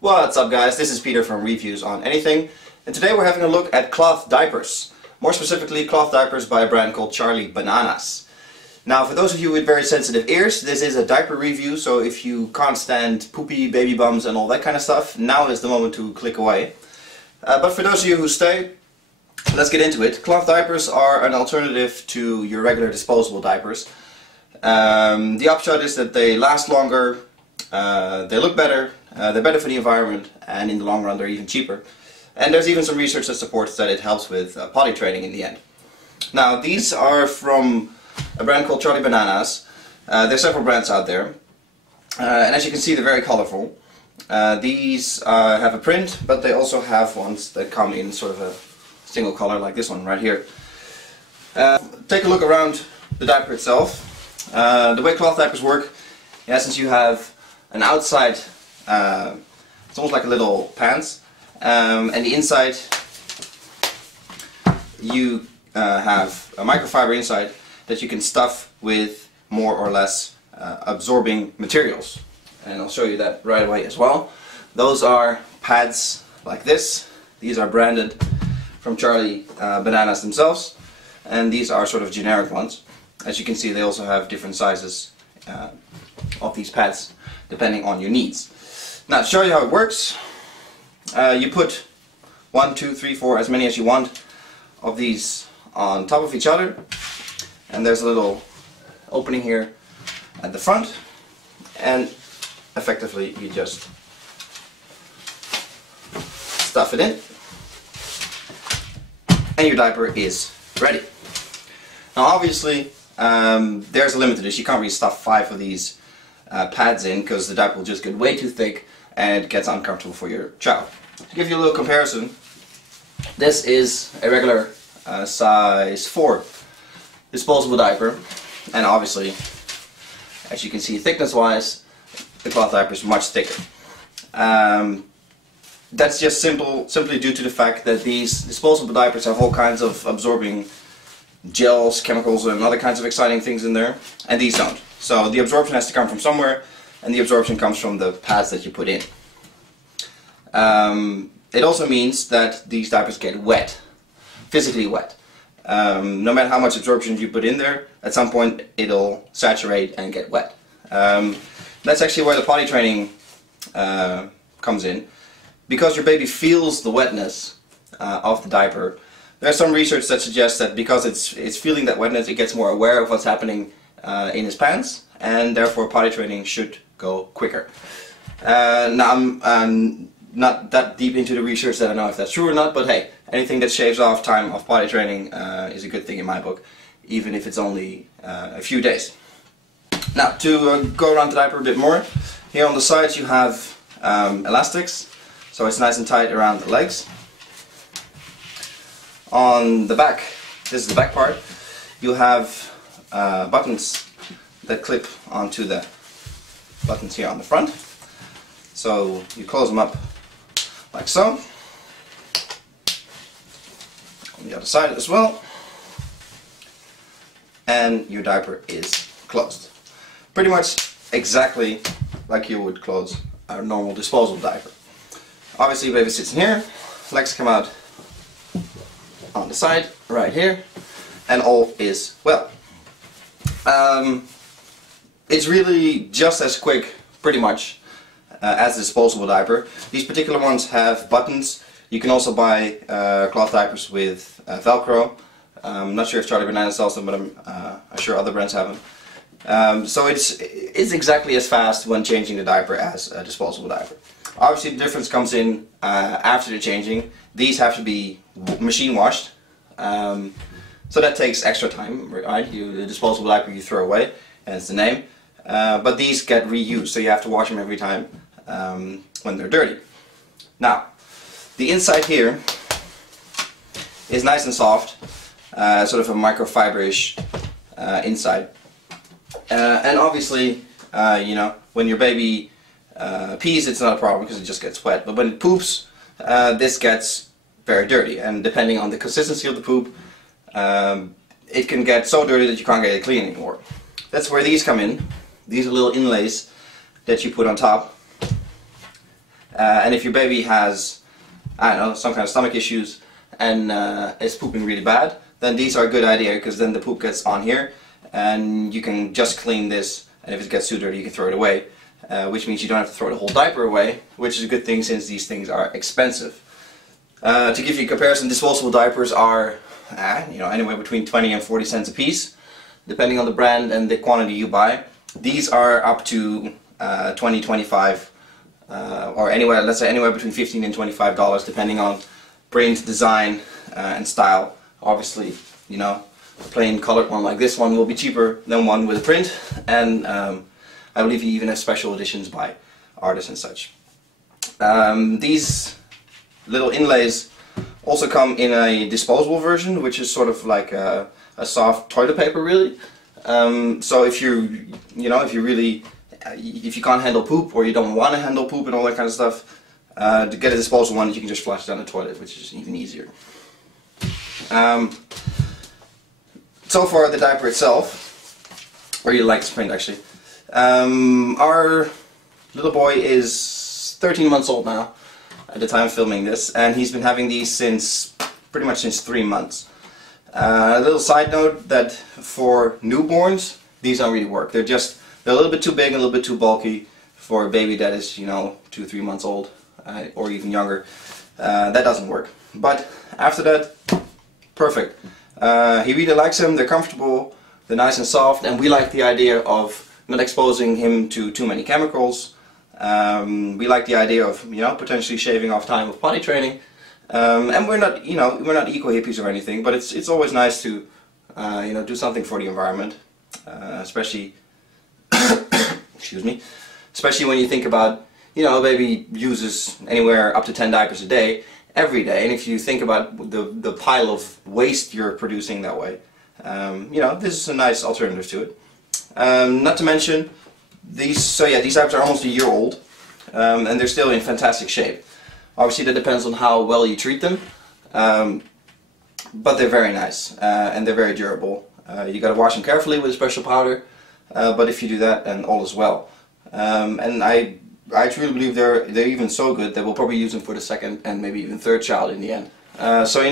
What's up guys, this is Peter from Reviews on Anything, and today we're having a look at cloth diapers. More specifically cloth diapers by a brand called Charlie Bananas. Now for those of you with very sensitive ears, this is a diaper review, so if you can't stand poopy baby bums and all that kind of stuff, now is the moment to click away. But for those of you who stay, let's get into it. Cloth diapers are an alternative to your regular disposable diapers. The upshot is that they last longer, they look better, they're better for the environment, and in the long run they're even cheaper. And there's even some research that supports that it helps with potty training in the end. Now these are from a brand called Charlie Bananas. There's several brands out there, and as you can see they're very colorful. These have a print, but they also have ones that come in sort of a single color like this one right here. Take a look around the diaper itself. The way cloth diapers work, in essence you have an outside, it's almost like a little pants, and the inside you have a microfiber inside that you can stuff with more or less absorbing materials. And I'll show you that right away as well. Those are pads like this. These are branded from Charlie Bananas themselves, and these are sort of generic ones. As you can see, they also have different sizes of these pads depending on your needs. Now to show you how it works, you put 1, 2, 3, 4, as many as you want of these on top of each other, and there's a little opening here at the front, and effectively you just stuff it in and your diaper is ready. Now obviously there's a limit to this. You can't really stuff 5 of these pads in because the diaper will just get way too thick and it gets uncomfortable for your child. To give you a little comparison, this is a regular size 4 disposable diaper, and obviously as you can see thickness wise the cloth diaper is much thicker. That's just simply due to the fact that these disposable diapers have all kinds of absorbing gels, chemicals and other kinds of exciting things in there, and these don't. So the absorption has to come from somewhere, and the absorption comes from the pads that you put in. It also means that these diapers get wet, physically wet. No matter how much absorption you put in there, at some point it'll saturate and get wet. That's actually where the potty training comes in. Because your baby feels the wetness of the diaper, there's some research that suggests that because it's feeling that wetness, it gets more aware of what's happening in his pants, and therefore potty training should go quicker. Now I'm not that deep into the research that I know if that's true or not, but hey, anything that shaves off time of potty training is a good thing in my book, even if it's only a few days. Now to go around the diaper a bit more, here on the sides you have elastics, so it's nice and tight around the legs. On the back, this is the back part, you have buttons that clip onto the buttons here on the front. So you close them up like so. On the other side as well. And your diaper is closed. Pretty much exactly like you would close a normal disposable diaper. Obviously baby sits in here, legs come out on the side, right here, and all is well. It's really just as quick, pretty much, as a disposable diaper. These particular ones have buttons. You can also buy cloth diapers with Velcro. I'm not sure if Charlie Bananas sells them, but I'm sure other brands have them. So it's exactly as fast when changing the diaper as a disposable diaper. Obviously the difference comes in after the changing. These have to be machine washed, so that takes extra time, right? The disposable diaper you throw away, and it's the name. But these get reused, so you have to wash them every time when they're dirty. Now, the inside here is nice and soft, sort of a microfiber-ish inside. And obviously, you know, when your baby pees, it's not a problem because it just gets wet. But when it poops, this gets very dirty, and depending on the consistency of the poop, it can get so dirty that you can't get it clean anymore. That's where these come in. These are little inlays that you put on top, And if your baby has, I don't know, some kind of stomach issues and is pooping really bad, then these are a good idea, because then the poop gets on here and you can just clean this, and if it gets too dirty you can throw it away, which means you don't have to throw the whole diaper away, which is a good thing since these things are expensive. To give you a comparison, disposable diapers are anywhere between 20 and 40 cents a piece, depending on the brand and the quantity you buy. These are up to 20, 25, or anywhere, let's say anywhere between $15 and $25, depending on print, design, and style. Obviously, you know, a plain colored one like this one will be cheaper than one with a print, and I believe you even have special editions by artists and such. These little inlays also come in a disposable version, which is sort of like a soft toilet paper, really. So if if you can't handle poop, or you don't want to handle poop and all that kind of stuff, to get a disposable one, you can just flush down the toilet, which is even easier. So far, the diaper itself, I really like this print actually. Our little boy is 13 months old now at the time of filming this, and he's been having these pretty much since 3 months. A little side note that for newborns, these don't really work. They're a little bit too big and a little bit too bulky for a baby that is, 2 or 3 months old, or even younger. That doesn't work. But after that, perfect. He really likes them. They're comfortable, they're nice and soft, and we like the idea of not exposing him to too many chemicals. We like the idea of potentially shaving off time of potty training. And we're not eco hippies or anything, but it's always nice to do something for the environment, especially excuse me, especially when you think about a baby uses anywhere up to 10 diapers a day every day, and if you think about the pile of waste you're producing that way, this is a nice alternative to it. Not to mention these diapers are almost a year old, and they're still in fantastic shape. Obviously that depends on how well you treat them, but they're very nice, and they're very durable. You gotta wash them carefully with a special powder, but if you do that, then all is well. And I truly believe they're even so good that we'll probably use them for the second and maybe even third child in the end. So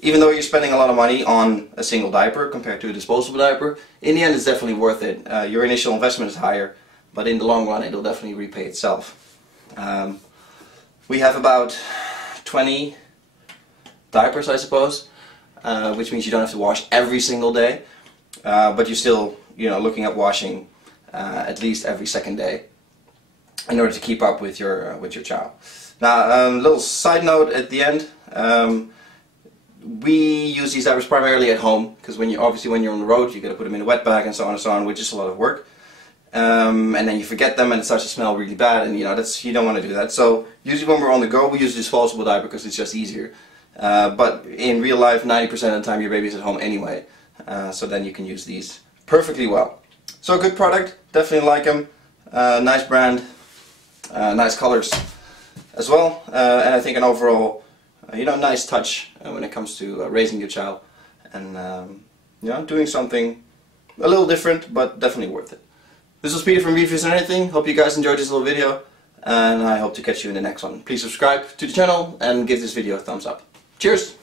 even though you're spending a lot of money on a single diaper compared to a disposable diaper, in the end it's definitely worth it. Your initial investment is higher, but in the long run it'll definitely repay itself. We have about 20 diapers, I suppose, which means you don't have to wash every single day, but you're still looking at washing at least every second day in order to keep up with your child. Now, a little side note at the end. We use these diapers primarily at home, because when you're on the road you got to put them in a wet bag and so on, which is a lot of work. And then you forget them and it starts to smell really bad, and you don't want to do that. So usually when we're on the go we use a disposable diaper because it's just easier. But in real life 90% of the time your baby's at home anyway, so then you can use these perfectly well. So a good product, definitely like them. Nice brand, nice colors as well, and I think an overall nice touch when it comes to raising your child, and doing something a little different, but definitely worth it. This was Peter from Reviews and Anything. Hope you guys enjoyed this little video, and I hope to catch you in the next one. Please subscribe to the channel and give this video a thumbs up. Cheers!